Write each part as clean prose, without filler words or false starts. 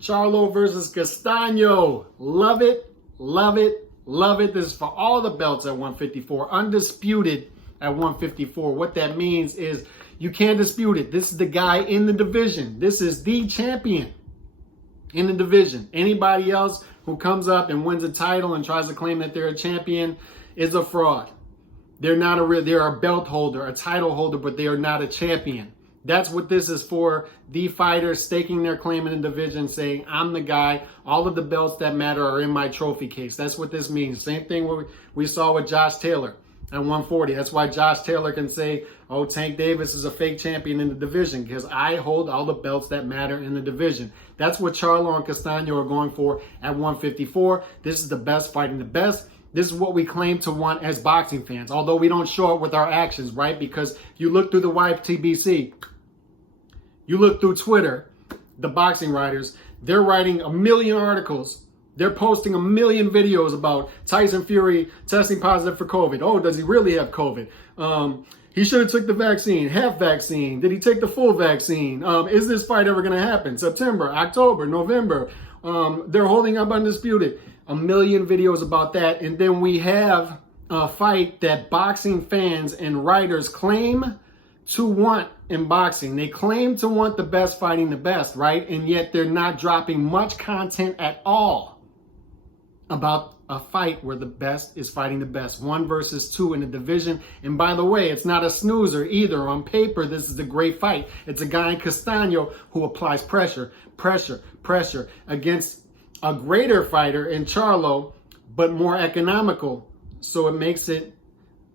Charlo versus Castano. Love it, love it, love it. This is for all the belts at 154. Undisputed at 154. What that means is you can't dispute it. This is the guy in the division. This is the champion in the division. Anybody else who comes up and wins a title and tries to claim that they're a champion is a fraud. They're not a real, they're a belt holder, a title holder, but they are not a champion. That's what this is for. The fighters staking their claim in the division, saying, I'm the guy. All of the belts that matter are in my trophy case. That's what this means. Same thing we saw with Josh Taylor at 140. That's why Josh Taylor can say, oh, Tank Davis is a fake champion in the division because I hold all the belts that matter in the division. That's what Charlo and Castano are going for at 154. This is the best fighting the best. This is what we claim to want as boxing fans, although we don't show it with our actions, right? Because you look through the YFTBC, you look through Twitter, the boxing writers, they're writing 1 million articles. They're posting 1 million videos about Tyson Fury testing positive for COVID. Oh, does he really have COVID? He should have took the vaccine, half vaccine. Did he take the full vaccine? Is this fight ever going to happen? September, October, November. They're holding up undisputed. 1 million videos about that. And then we have a fight that boxing fans and writers claim to want in boxing. They claim to want the best fighting the best, right? And yet they're not dropping much content at all about a fight where the best is fighting the best. 1 versus 2 in the division. And by the way, it's not a snoozer either. On paper, this is a great fight. It's a guy in Castano who applies pressure against a greater fighter in Charlo, but more economical. So it makes it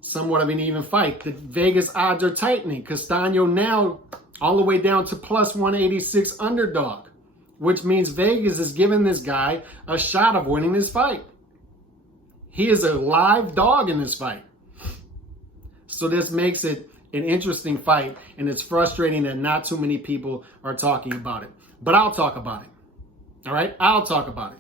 somewhat of an even fight. The Vegas odds are tightening. Castano now all the way down to plus 186 underdog, which means Vegas is giving this guy a shot of winning this fight. He is a live dog in this fight. So this makes it an interesting fight, and it's frustrating that not too many people are talking about it. But I'll talk about it. All right? I'll talk about it.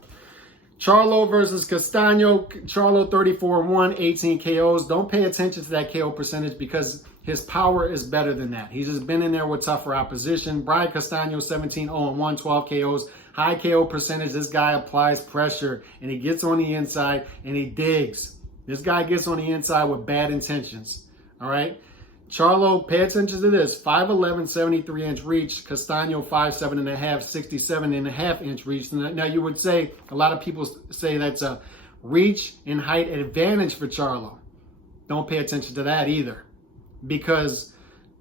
Charlo versus Castano. Charlo 34-1, 18 KOs. Don't pay attention to that KO percentage because his power is better than that. He's just been in there with tougher opposition. Brian Castano 17-0-1, 12 KOs. High KO percentage. This guy applies pressure and he gets on the inside and he digs. This guy gets on the inside with bad intentions. All right? Charlo, pay attention to this. 5'11", 73-inch reach. Castano, 5'7.5", 67.5-inch reach. Now, you would say, a lot of people say that's a reach and height advantage for Charlo. Don't pay attention to that either. Because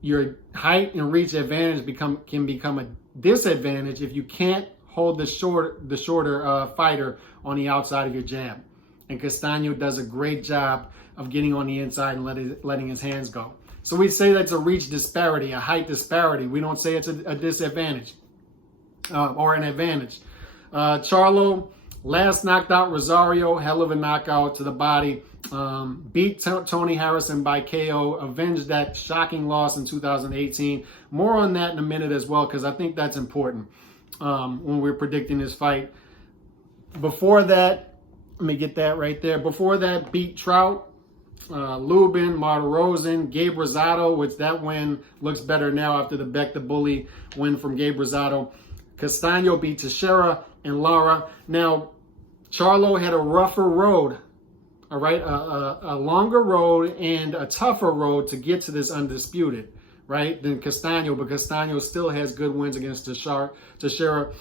your height and reach advantage can become a disadvantage if you can't hold the shorter fighter on the outside of your jab. And Castano does a great job of getting on the inside and letting his hands go. So we say that's a reach disparity, a height disparity. We don't say it's a disadvantage or an advantage. Charlo last knocked out Rosario, hell of a knockout to the body. Beat Tony Harrison by KO, avenged that shocking loss in 2018. More on that in a minute as well, because I think that's important when we're predicting this fight. Before that, let me get that right there. Before that, beat Trout, Lubin, Martirosyan, Gabe Rosado, which that win looks better now after the Beck the Bully win from Gabe Rosado. Castano beat Teixeira and Lara. Now, Charlo had a rougher road, all right, a longer road and a tougher road to get to this undisputed, right, than Castano, but Castano still has good wins against Teixeira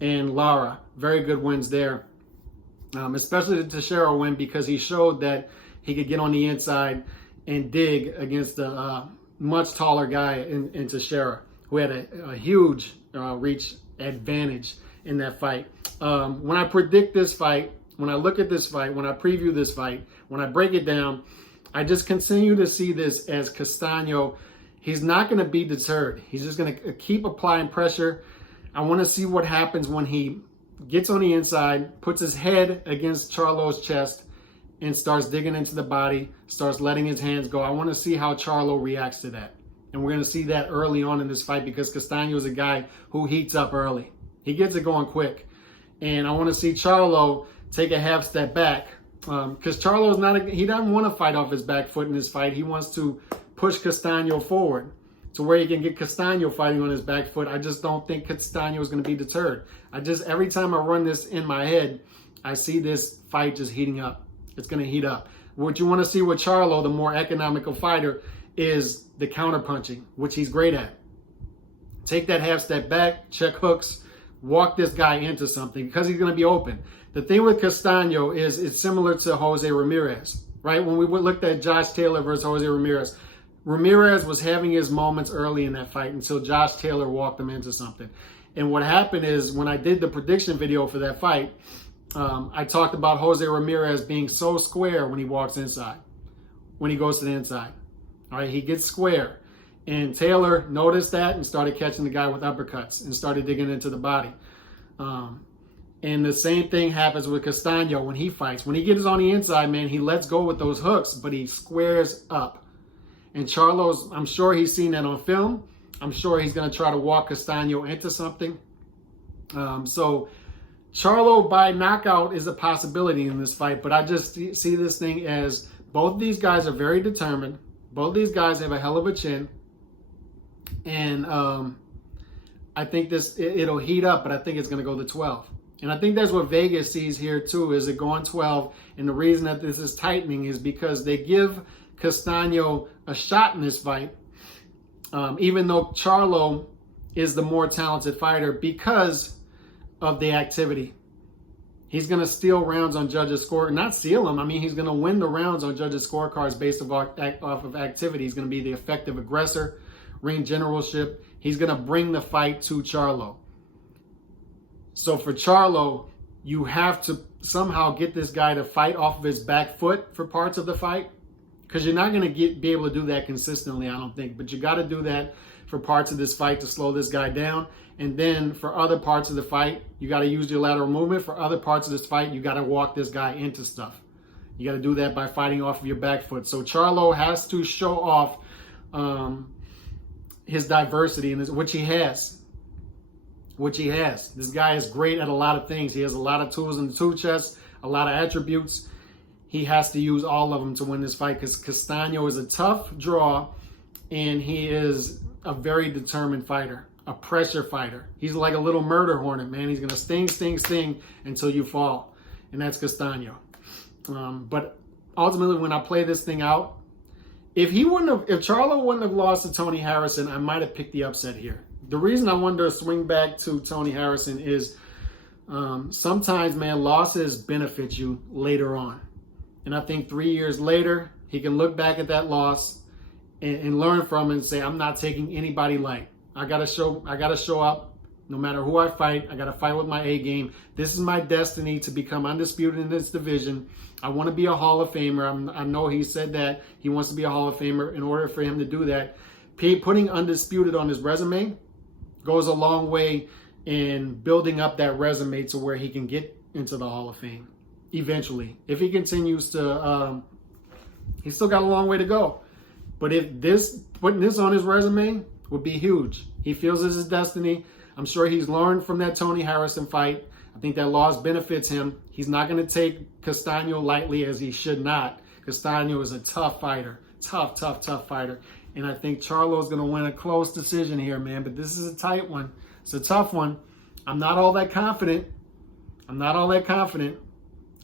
and Lara. Very good wins there, especially the Teixeira win because he showed that he could get on the inside and dig against a much taller guy in Teixeira, who had a huge reach advantage in that fight. When I predict this fight, when I look at this fight, when I preview this fight, when I break it down, I just continue to see this as Castano. He's not going to be deterred. He's just going to keep applying pressure. I want to see what happens when he gets on the inside, puts his head against Charlo's chest, and starts digging into the body, starts letting his hands go. I want to see how Charlo reacts to that. And we're going to see that early on in this fight because Castano is a guy who heats up early. He gets it going quick. And I want to see Charlo take a half step back because Charlo's he doesn't want to fight off his back foot in this fight. He wants to push Castano forward. to where he can get Castano fighting on his back foot. I just don't think Castano is going to be deterred. Every time I run this in my head, I see this fight just heating up. It's going to heat up. What you want to see with Charlo, the more economical fighter, is the counter punching, which he's great at. Take that half step back, check hooks, walk this guy into something because he's going to be open. The thing with Castano is it's similar to Jose Ramirez, right? When we looked at Josh Taylor versus Jose Ramirez, Ramirez was having his moments early in that fight until Josh Taylor walked him into something. And what happened is when I did the prediction video for that fight, I talked about Jose Ramirez being so square when he walks inside, when he goes to the inside. All right, he gets square. And Taylor noticed that and started catching the guy with uppercuts and started digging into the body. And the same thing happens with Castano when he fights. When he gets on the inside, man, he lets go with those hooks, but he squares up. And Charlo's, I'm sure he's seen that on film. I'm sure he's going to try to walk Castano into something. So Charlo by knockout is a possibility in this fight, but I just see this thing as both these guys are very determined. Both these guys have a hell of a chin. And I think it'll heat up, but I think it's going to go to 12. And I think that's what Vegas sees here too, is it going 12. And the reason that this is tightening is because they give Castano a shot in this fight, even though Charlo is the more talented fighter because of the activity. He's going to steal rounds on judges' score. Not steal them. I mean, he's going to win the rounds on judges' scorecards based off of activity. He's going to be the effective aggressor, ring generalship. He's going to bring the fight to Charlo. So for Charlo, you have to somehow get this guy to fight off of his back foot for parts of the fight, because you're not going to be able to do that consistently, I don't think. But you got to do that for parts of this fight to slow this guy down. And then for other parts of the fight, you got to use your lateral movement. For other parts of this fight, you got to walk this guy into stuff. You got to do that by fighting off of your back foot. So Charlo has to show off his diversity, which he has. This guy is great at a lot of things. He has a lot of tools in the tool chest, a lot of attributes. He has to use all of them to win this fight because Castano is a tough draw and he is a very determined fighter, a pressure fighter. He's like a little murder hornet, man. He's going to sting until you fall. And that's Castano. But ultimately, when I play this thing out, if Charlo wouldn't have lost to Tony Harrison, I might have picked the upset here. The reason I wanted to swing back to Tony Harrison is sometimes, man, losses benefit you later on. And I think 3 years later, he can look back at that loss and learn from it and say, I'm not taking anybody light. I gotta show up no matter who I fight. I gotta fight with my A game. This is my destiny to become undisputed in this division. I want to be a Hall of Famer. I know he said that he wants to be a Hall of Famer. In order for him to do that, putting undisputed on his resume goes a long way in building up that resume to where he can get into the Hall of Fame eventually. If he continues to, he's still got a long way to go. But putting this on his resume would be huge. He feels this is destiny. I'm sure he's learned from that Tony Harrison fight. I think that loss benefits him. He's not going to take Castano lightly, as he should not. Castano is a tough fighter. Tough fighter. And I think Charlo is going to win a close decision here, man. But this is a tight one. It's a tough one. I'm not all that confident.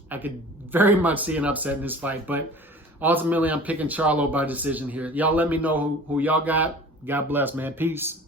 I could very much see an upset in this fight. But ultimately, I'm picking Charlo by decision here. Y'all let me know who y'all got. God bless, man. Peace.